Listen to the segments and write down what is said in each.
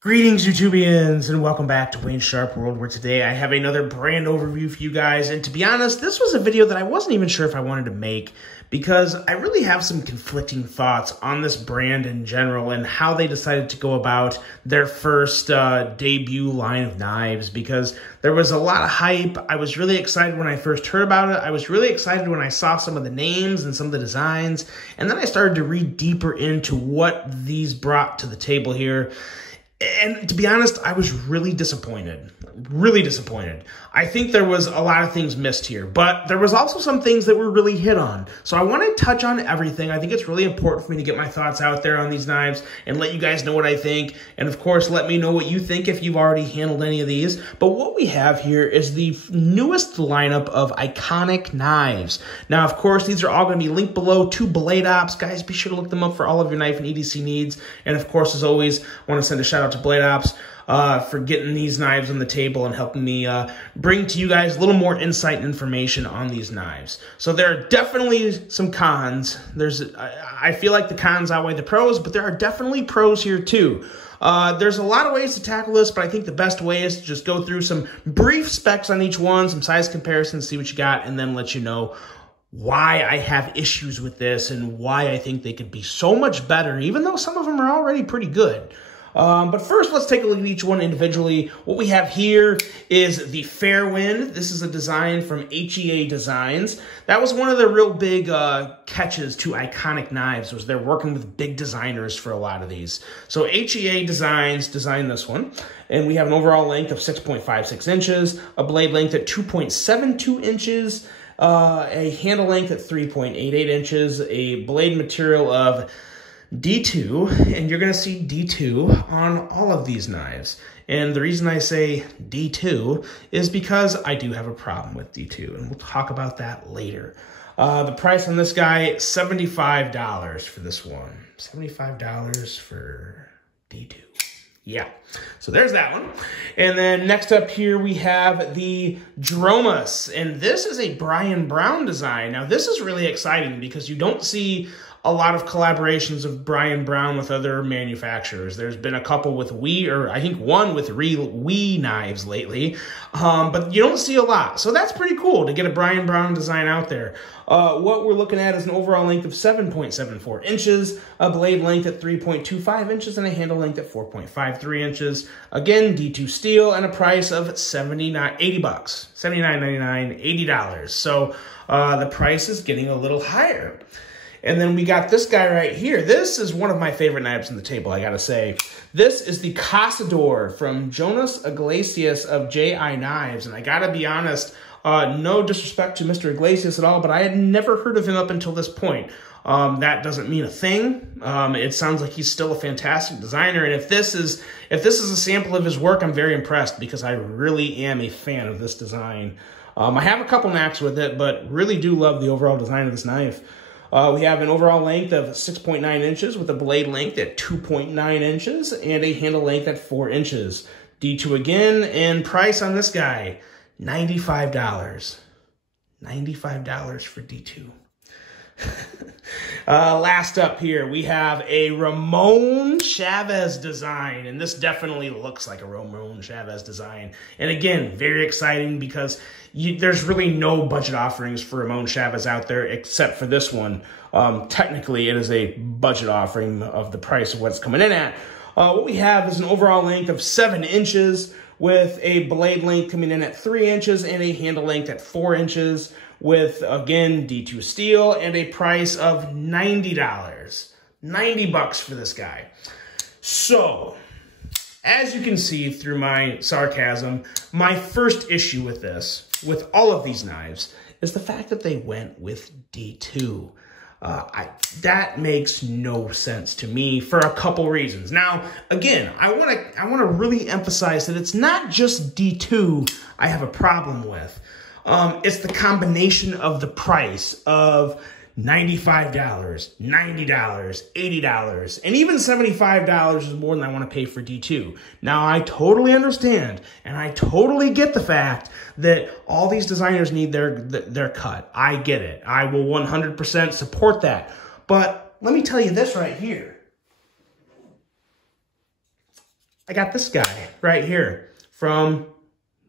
Greetings, YouTubians, and welcome back to Wayne's Sharp World, where today I have another brand overview for you guys. And to be honest, this was a video that I wasn't even sure if I wanted to make because I really have some conflicting thoughts on this brand in general and how they decided to go about their first debut line of knives, because there was a lot of hype. I was really excited when I first heard about it. I was really excited when I saw some of the names and some of the designs. And then I started to read deeper into what these brought to the table here. And to be honest, I was really disappointed. I think there was a lot of things missed here, but there was also some things that were really hit on. So I want to touch on everything. I think it's really important for me to get my thoughts out there on these knives and let you guys know what I think. And of course, let me know what you think if you've already handled any of these. But what we have here is the newest lineup of EIKONIC Knives. Now, of course, these are all going to be linked below to Blade Ops. Guys, be sure to look them up for all of your knife and EDC needs. And of course, as always, I want to send a shout out to Blade Ops for getting these knives on the table and helping me bring to you guys a little more insight and information on these knives. So there are definitely some cons. I feel like the cons outweigh the pros, but there are definitely pros here too. There's a lot of ways to tackle this, but I think the best way is to just go through some brief specs on each one, some size comparisons, see what you got, and then let you know why I have issues with this and why I think they could be so much better, even though some of them are already pretty good. But first, let's take a look at each one individually. What we have here is the Fairwind. This is a design from HEA Designs. That was one of the real big catches to EIKONIC Knives, was they're working with big designers for a lot of these. So HEA Designs designed this one, and we have an overall length of 6.56 inches, a blade length at 2.72 inches, a handle length at 3.88 inches, a blade material of D2, and you're going to see D2 on all of these knives. And the reason I say D2 is because I do have a problem with D2, and we'll talk about that later. The price on this guy, $75 for this one. $75 for D2. Yeah, so there's that one. And then next up here, we have the Dromus, and this is a Brian Brown design. Now, this is really exciting because you don't see a lot of collaborations of Brian Brown with other manufacturers. There's been a couple with I think one with Wii knives lately, but you don't see a lot. So that's pretty cool to get a Brian Brown design out there. What we're looking at is an overall length of 7.74 inches, a blade length at 3.25 inches, and a handle length at 4.53 inches. Again, D2 steel, and a price of $80 bucks, $79.99, $80. So the price is getting a little higher. And then we got this guy right here. This is one of my favorite knives on the table, I gotta say. This is the Cazador from Jonas Iglesias of JI Knives. And I gotta be honest, no disrespect to Mr. Iglesias at all, but I had never heard of him up until this point. That doesn't mean a thing. It sounds like he's still a fantastic designer. And if this is a sample of his work, I'm very impressed because I really am a fan of this design. I have a couple knacks with it, but really do love the overall design of this knife. We have an overall length of 6.9 inches with a blade length at 2.9 inches and a handle length at 4 inches. D2 again, and price on this guy, $95. $95 for D2. Last up here, we have a Ramon Chavez design, and this definitely looks like a Ramon Chavez design. And again, very exciting because there's really no budget offerings for Ramon Chavez out there except for this one. Technically, it is a budget offering of the price of what it's coming in at. What we have is an overall length of 7 inches with a blade length coming in at 3 inches and a handle length at 4 inches. With, again, D2 steel and a price of $90. 90 bucks for this guy. So, as you can see through my sarcasm, my first issue with this, with all of these knives, is the fact that they went with D2. That makes no sense to me for a couple reasons. Now, again, I want to really emphasize that it's not just D2 I have a problem with. It's the combination of the price of $95, $90, $80, and even $75 is more than I want to pay for D2. Now, I totally understand, and I totally get the fact that all these designers need their cut. I get it. I will 100% support that. But let me tell you this right here. I got this guy right here from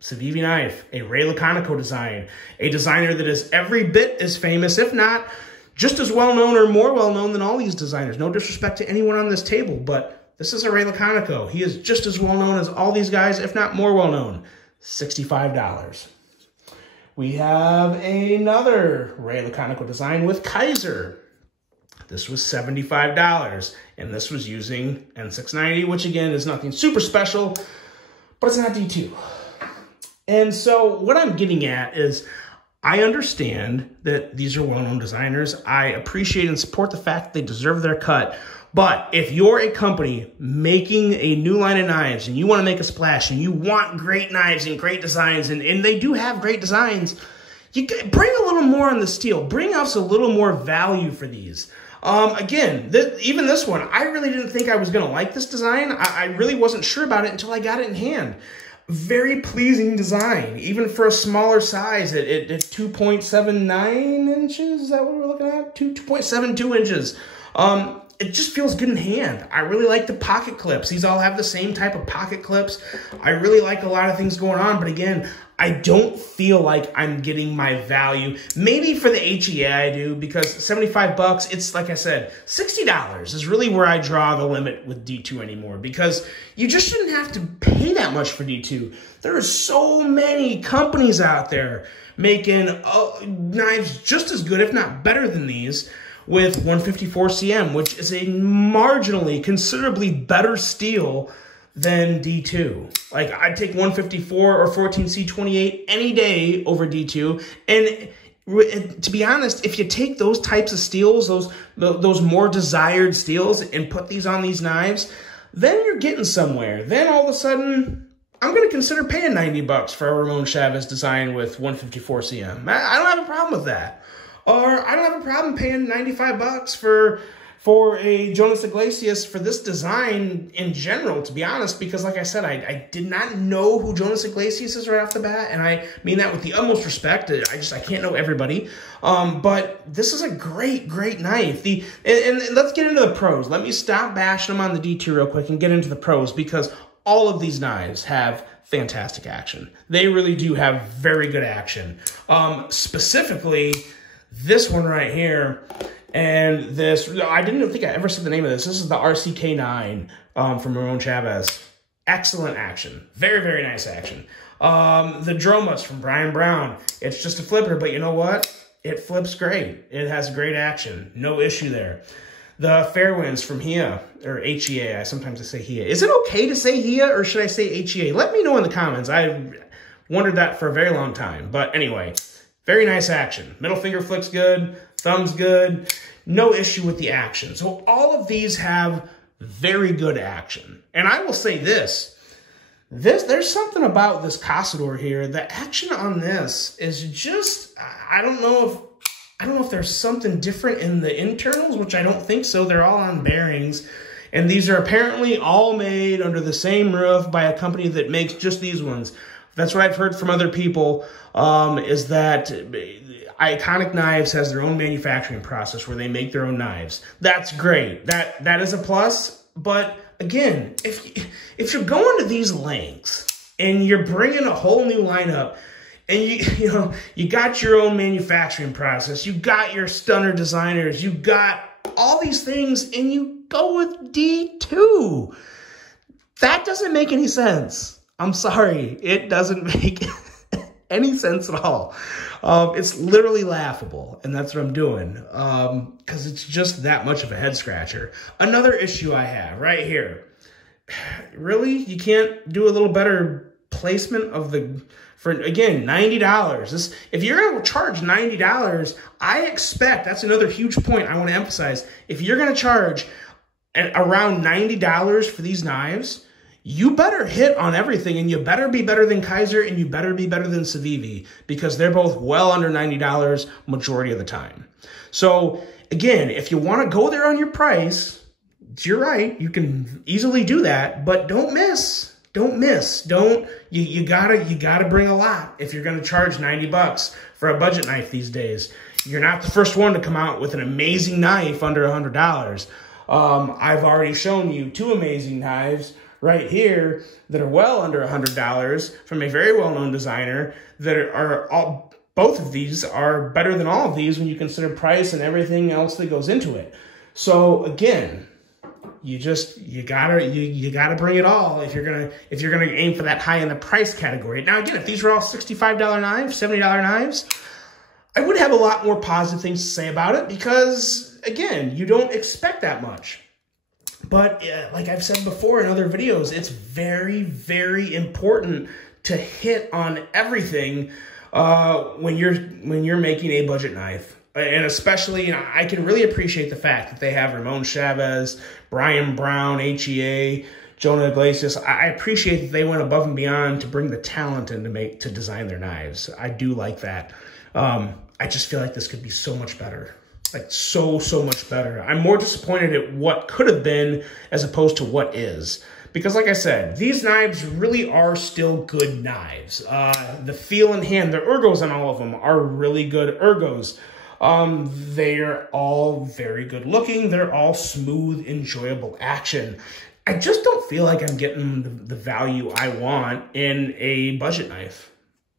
Civivi Knife, a Ray Laconico design, a designer that is every bit as famous, if not just as well-known or more well-known than all these designers. No disrespect to anyone on this table, but this is a Ray Laconico. He is just as well-known as all these guys, if not more well-known. $65. We have another Ray Laconico design with Kaiser. This was $75, and this was using N690, which again is nothing super special, but it's not D2. And so what I'm getting at is I understand that these are well-known designers. I appreciate and support the fact that they deserve their cut. But if you're a company making a new line of knives and you want to make a splash and you want great knives and great designs, and they do have great designs, you bring a little more on the steel. Bring us a little more value for these. Again, even this one, I really didn't think I was going to like this design. I really wasn't sure about it until I got it in hand. Very pleasing design, even for a smaller size at 2.79 inches. Is that what we're looking at? 2.72 inches. It just feels good in hand. I really like the pocket clips. These all have the same type of pocket clips. I really like a lot of things going on, but again, I don't feel like I'm getting my value. Maybe for the HEA I do, because 75 bucks, it's like I said, $60 is really where I draw the limit with D2 anymore, because you just shouldn't have to pay that much for D2. There are so many companies out there making knives just as good, if not better than these, with 154 CM, which is a marginally, considerably better steel than D2. Like, I'd take 154 or 14C28 any day over D2. And to be honest, if you take those types of steels, those more desired steels, and put these on these knives, then you're getting somewhere. Then all of a sudden, I'm going to consider paying 90 bucks for a Ramon Chavez design with 154 CM. I don't have a problem with that. Or I don't have a problem paying 95 bucks for a Jonas Iglesias for this design in general, to be honest, because like I said, I did not know who Jonas Iglesias is right off the bat, and I mean that with the utmost respect. I can't know everybody. But this is a great, great knife. And let's get into the pros. Let me stop bashing them on the D2 real quick and get into the pros, because all of these knives have fantastic action. They really do have very good action. Specifically, this one right here, and this, I didn't think I ever said the name of this. This is the RCK9 from Ramon Chavez. Excellent action. Very, very nice action. The Dromas from Brian Brown. It's just a flipper, but you know what? It flips great. It has great action. No issue there. The Fairwinds from HEA, or HEA. Sometimes I say HEA. Is it okay to say HEA, or should I say HEA? Let me know in the comments. I've wondered that for a very long time. But anyway, very nice action. Middle finger flicks good. Thumb's good. No issue with the action. So all of these have very good action. And I will say this, there's something about this Cazador here. The action on this is just, I don't know if there's something different in the internals, which I don't think so. They're all on bearings. And these are apparently all made under the same roof by a company that makes just these ones. That's what I've heard from other people, is that EIKONIC Knives has their own manufacturing process where they make their own knives. That's great. That is a plus. But again, if you're going to these lengths and you're bringing a whole new lineup, and you got your own manufacturing process, you got your stunner designers, you got all these things, and you go with D2, that doesn't make any sense. I'm sorry, it doesn't make any sense at all. It's literally laughable, and that's what I'm doing, because it's just that much of a head scratcher. Another issue I have right here. Really? You can't do a little better placement of for, again, $90. If you're going to charge $90, I expect, that's another huge point I want to emphasize, if you're going to charge around $90 for these knives, you better hit on everything, and you better be better than Kaiser, and you better be better than Civivi, because they're both well under $90 majority of the time. So again, if you want to go there on your price, you're right, you can easily do that, but don't miss. Don't miss. You gotta bring a lot if you're gonna charge 90 bucks for a budget knife these days. You're not the first one to come out with an amazing knife under $100. I've already shown you two amazing knives right here that are well under $100 from a very well-known designer that are all, both of these are better than all of these when you consider price and everything else that goes into it. So again, you gotta bring it all if you're gonna aim for that high in the price category. Now again, if these were all $65 knives, $70 knives, I would have a lot more positive things to say about it because again, you don't expect that much. But like I've said before in other videos, it's very, very important to hit on everything when you're making a budget knife. And especially, I can really appreciate the fact that they have Ramon Chavez, Brian Brown, HEA, Jonah Iglesias. I appreciate that they went above and beyond to bring the talent in to design their knives. I do like that. I just feel like this could be so much better. Like so much better. I'm more disappointed at what could have been as opposed to what is. Because like I said, these knives really are still good knives. The feel and hand, the ergos on all of them are really good ergos. They're all very good looking. They're all smooth, enjoyable action. I just don't feel like I'm getting the value I want in a budget knife.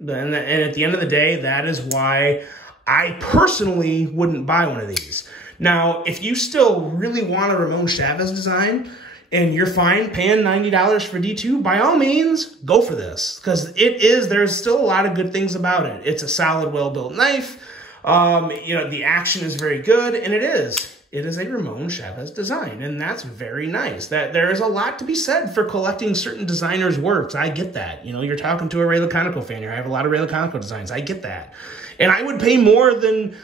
And at the end of the day, that is why I personally wouldn't buy one of these. Now, if you still really want a Ramon Chavez design and you're fine paying $90 for D2, by all means, go for this. Because there's still a lot of good things about it. It's a solid, well-built knife. The action is very good, and it is a Ramon Chavez design, and that's very nice. That there is a lot to be said for collecting certain designers' works. I get that. You're talking to a Ray Laconico fan here. I have a lot of Ray Laconico designs. I get that. And I would pay more than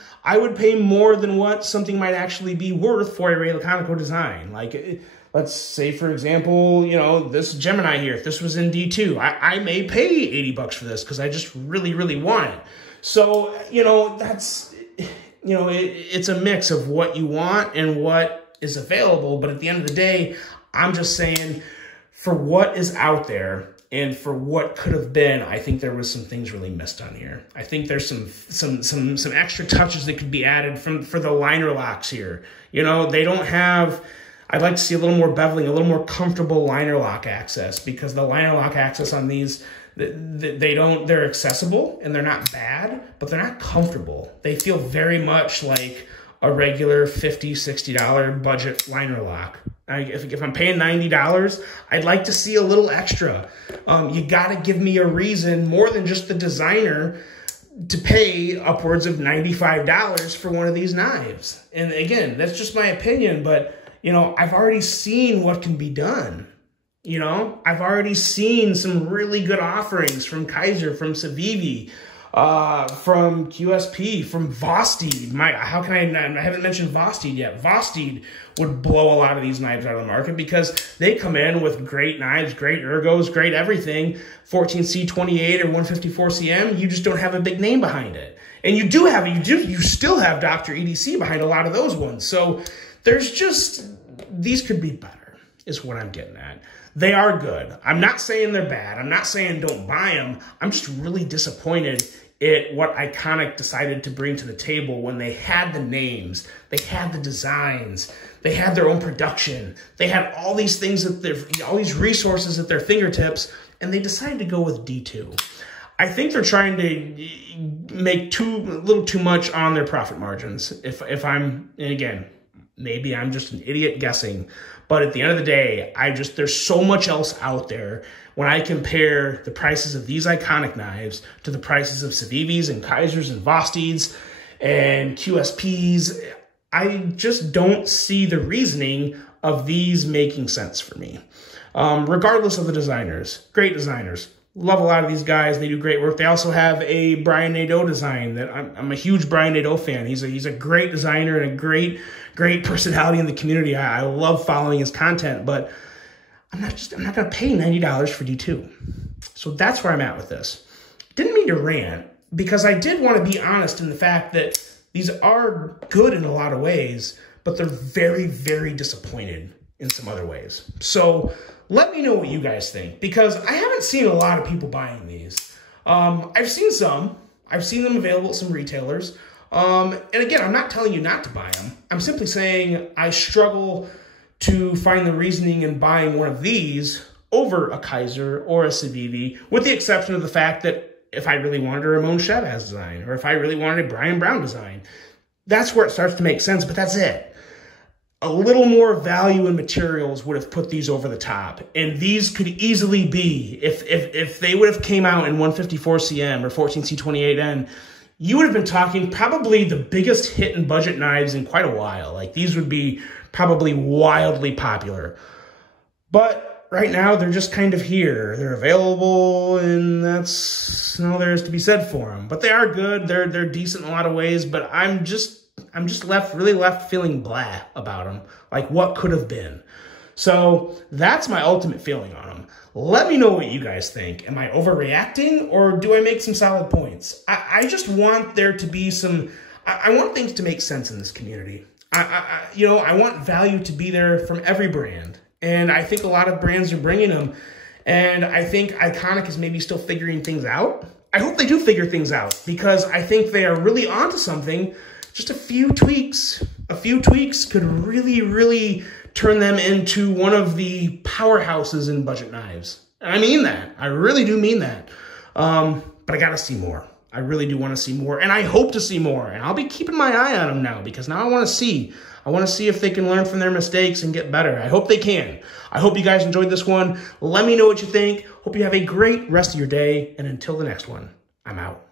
what something might actually be worth for a Ray Laconico design. Like, let's say, for example, this Gemini here, if this was in D2, I may pay $80 for this because I just really, really want it. So, it's a mix of what you want and what is available. But at the end of the day, I'm just saying for what is out there and for what could have been, I think there was some things really missed on here. I think there's some extra touches that could be added for the liner locks here. They don't have, I'd like to see a little more beveling, a little more comfortable liner lock access, because the liner lock access on these, they're accessible and they're not bad, but they're not comfortable. They feel very much like a regular $50, $60 budget liner lock. If I'm paying $90, I'd like to see a little extra. You got to give me a reason more than just the designer to pay upwards of $95 for one of these knives. And again, that's just my opinion, but I've already seen what can be done. I've already seen some really good offerings from Kaiser, from Civivi, from QSP, from Vosteed. How can I haven't mentioned Vosteed yet. Vosteed would blow a lot of these knives out of the market because they come in with great knives, great ergos, great everything. 14C28 or 154CM, you just don't have a big name behind it. And you still have Dr. EDC behind a lot of those ones. So these could be better, is what I'm getting at. They are good. I'm not saying they're bad. I'm not saying don't buy them. I'm just really disappointed at what EIKONIC decided to bring to the table when they had the names, they had the designs, they had their own production, they had all these things all these resources at their fingertips, and they decided to go with D2. I think they're trying to make a little too much on their profit margins. And again, maybe I'm just an idiot guessing, but at the end of the day, there's so much else out there. When I compare the prices of these EIKONIC knives to the prices of Civivis and Kaisers and Vosteeds and QSPs, I just don't see the reasoning of these making sense for me. Regardless of the designers, great designers. Love a lot of these guys. They do great work. They also have a Brian Nadeau design that I'm a huge Brian Nadeau fan. He's a great designer and a great personality in the community. I love following his content, but I'm not going to pay $90 for D2. So that's where I'm at with this. Didn't mean to rant, because I did want to be honest in the fact that these are good in a lot of ways, but they're very, very disappointed in some other ways. So let me know what you guys think, because I haven't seen a lot of people buying these. I've seen some. I've seen them available at some retailers. And again, I'm not telling you not to buy them. I'm simply saying I struggle to find the reasoning in buying one of these over a Kaiser or a Civivi, with the exception of the fact that if I really wanted a Ramon Chavez design, or if I really wanted a Brian Brown design, that's where it starts to make sense, but that's it. A little more value in materials would have put these over the top. And these could easily be, if they would have came out in 154 CM or 14C28N, you would have been talking probably the biggest hit in budget knives in quite a while. Like, these would be probably wildly popular. But right now, they're just kind of here. They're available, and that's all there is to be said for them. But they are good. They're decent in a lot of ways, but I'm just really left feeling blah about them. Like, what could have been? So that's my ultimate feeling on them. Let me know what you guys think. Am I overreacting, or do I make some solid points? I just want there to be some, I want things to make sense in this community. I want value to be there from every brand. And I think a lot of brands are bringing them. And I think EIKONIC is maybe still figuring things out. I hope they do figure things out, because I think they are really onto something. Just a few tweaks could really, really turn them into one of the powerhouses in budget knives. And I mean that. I really do mean that. But I gotta see more. I really do want to see more, and I hope to see more. And I'll be keeping my eye on them now, because now I want to see. I want to see if they can learn from their mistakes and get better. I hope they can. I hope you guys enjoyed this one. Let me know what you think. Hope you have a great rest of your day. And until the next one, I'm out.